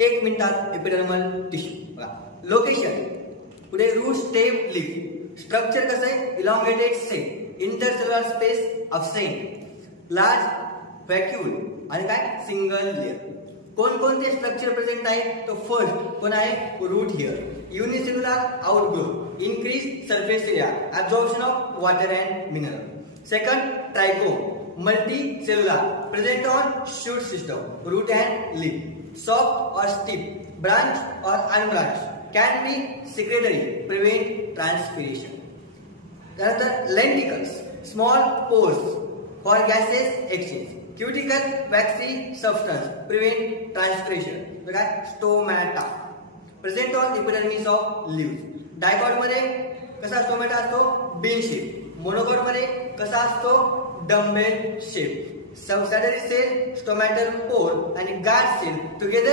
1 मिनिटात epidermal tissue बघा. Location पुढे रूट स्टेम लीफ. स्ट्रक्चर कसं आहे? Elongated cell, intercellular space absent, large vacuole आणि काय सिंगल लेअर. कोणकोणते स्ट्रक्चर प्रेझेंट आहे? तो फर्स्ट कोण आहे? Root hair. Unicellular outgrowth, increase surface area, absorption of water and mineral. Second trichome, multi cellular, present on shoot system, root and leaf, soft और stiff, branch और unbranch, can be secretory, prevent transpiration. त्यानंतर lenticles, small pores for gases exchange, cuticle waxy substance, prevent transpiration. बघा stomata present on epidermis of leaves. Dicot मध्ये कसा stomata असतो? Bean shape. Monocot मध्ये कसा असतो? Dumbbell shape. Subsidiary cell, stomatal pore आणि guard sale together